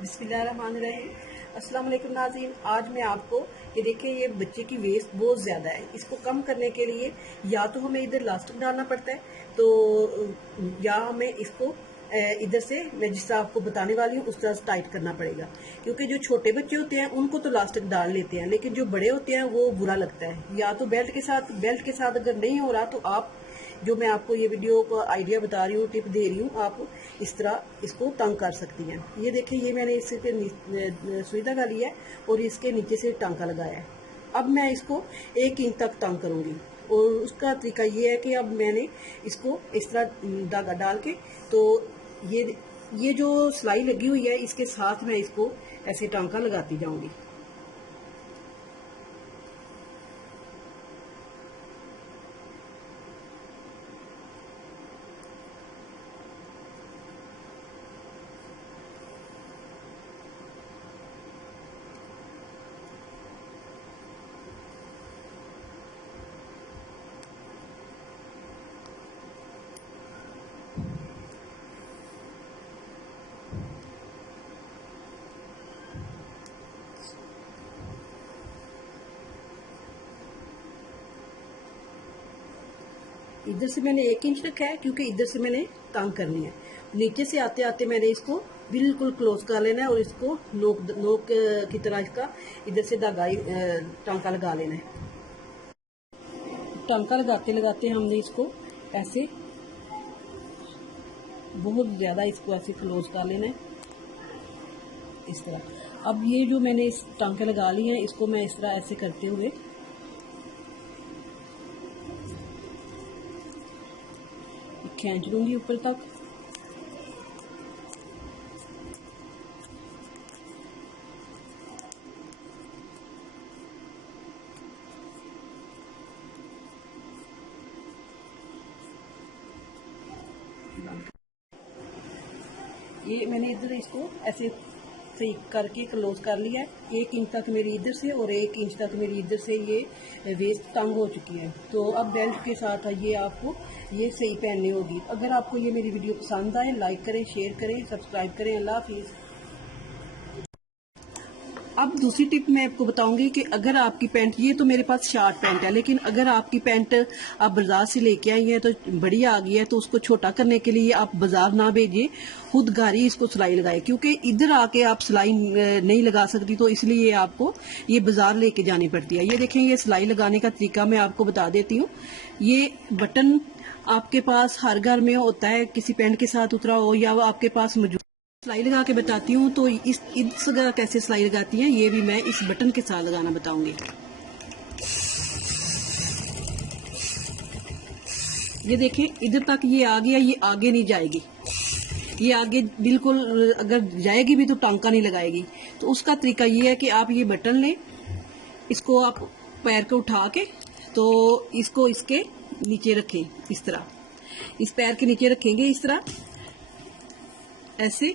बिस्मिल्लाहिर्रहमानिर्रहीम। अस्सलाम वालेकुम नाज़रीन। आज मैं आपको ये देखिए, ये बच्चे की वेस्ट बहुत ज़्यादा है। इसको कम करने के लिए या तो हमें इधर इलास्टिक डालना पड़ता है, तो या हमें इसको इधर से मैं जिस तरह आपको बताने वाली हूँ उस तरह से टाइट करना पड़ेगा। क्योंकि जो छोटे बच्चे होते हैं उनको तो इलास्टिक डाल लेते हैं, लेकिन जो बड़े होते हैं वो बुरा लगता है। या तो बेल्ट के साथ अगर नहीं हो रहा तो आप जो मैं आपको ये वीडियो का आइडिया बता रही हूँ, टिप दे रही हूँ, आप इस तरह इसको तंग कर सकती हैं। ये देखिए, ये मैंने इसके सुई धागा लिया है और इसके नीचे से टांका लगाया है। अब मैं इसको 1 इंच तक तंग करूंगी और उसका तरीका ये है कि अब मैंने इसको इस तरह धागा डाल के, तो ये जो सिलाई लगी हुई है इसके साथ मैं इसको ऐसे टांका लगाती जाऊंगी। इधर से मैंने 1 इंच रखा है क्योंकि इधर से मैंने तंग करनी है। नीचे से आते आते मैंने इसको बिल्कुल क्लोज कर लेना है और इसको नोक की तरह इसका इधर से धागा टांका लगा लेना है। टांका लगाते लगाते हमने इसको ऐसे बहुत ज्यादा इसको ऐसे क्लोज कर लेना है इस तरह। अब ये जो मैंने इस टांके लगा ली है इसको मैं इस तरह ऐसे करते हुए खींच लूंगी ऊपर तक। ये मैंने इधर इसको ऐसे सही करके क्लोज कर लिया है। 1 इंच तक मेरी इधर से और 1 इंच तक मेरी इधर से ये वेस्ट तंग हो चुकी है। तो अब बेल्ट के साथ ये आपको ये सही पहननी होगी। अगर आपको ये मेरी वीडियो पसंद आए, लाइक करें, शेयर करें, सब्सक्राइब करें। अल्लाह हाफिज़। अब दूसरी टिप मैं आपको बताऊंगी कि अगर आपकी पैंट, ये तो मेरे पास शॉर्ट पैंट है, लेकिन अगर आपकी पैंट आप बाजार से लेके आई है तो बड़ी आ गई है, तो उसको छोटा करने के लिए आप बाजार ना भेजिए, खुद घर ही इसको सिलाई लगाए। क्योंकि इधर आके आप सिलाई नहीं लगा सकती, तो इसलिए आपको ये बाजार लेके जानी पड़ती है। ये देखें, ये सिलाई लगाने का तरीका मैं आपको बता देती हूँ। ये बटन आपके पास हर घर में होता है, किसी पैंट के साथ उतरा हो या वो आपके पास मौजूद। सिलाई लगा के बताती हूँ, तो इस जगह कैसे सिलाई लगाती हैं ये भी मैं इस बटन के साथ लगाना बताऊंगी। ये देखें, इधर तक ये आ गया, ये आगे नहीं जाएगी, ये आगे बिल्कुल अगर जाएगी भी तो टांका नहीं लगाएगी। तो उसका तरीका ये है कि आप ये बटन लें, इसको आप पैर को उठा के तो इसको इसके नीचे रखें इस तरह, इस पैर के नीचे रखेंगे इस तरह ऐसे,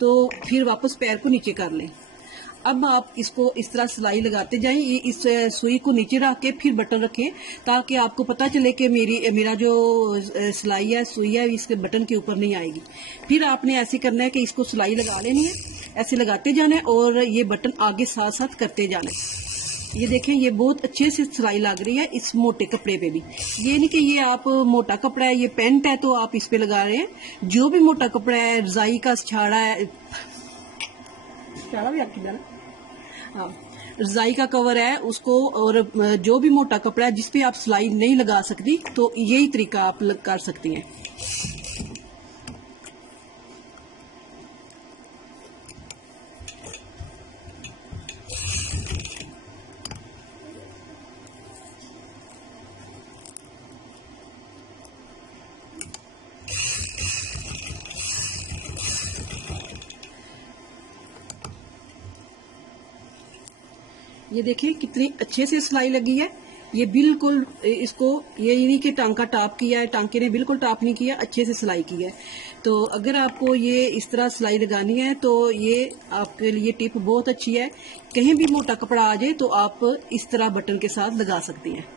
तो फिर वापस पैर को नीचे कर लें। अब आप इसको इस तरह सिलाई लगाते जाएं, ये इस सुई को नीचे रख के फिर बटन रखें, ताकि आपको पता चले कि मेरा जो सिलाई है, सुई है, इसके बटन के ऊपर नहीं आएगी। फिर आपने ऐसे करना है कि इसको सिलाई लगा लेनी है, ऐसे लगाते जाना है और ये बटन आगे साथ साथ करते जाना है। ये देखें, ये बहुत अच्छे से सिलाई लग रही है इस मोटे कपड़े पे भी। ये नहीं कि ये आप मोटा कपड़ा है, ये पेंट है तो आप इस पे लगा रहे हैं। जो भी मोटा कपड़ा है, रजाई का छाड़ा है, छाड़ा भी आपकी जाना, हाँ, रजाई का कवर है उसको, और जो भी मोटा कपड़ा है जिसपे आप सिलाई नहीं लगा सकती, तो यही तरीका आप कर सकती हैं। ये देखिए कितनी अच्छे से सिलाई लगी है। ये बिल्कुल इसको, ये नहीं कि टांका टॉप किया है, टांके ने बिल्कुल टॉप नहीं किया, अच्छे से सिलाई की है। तो अगर आपको ये इस तरह सिलाई लगानी है तो ये आपके लिए टिप बहुत अच्छी है। कहीं भी मोटा कपड़ा आ जाए तो आप इस तरह बटन के साथ लगा सकती हैं।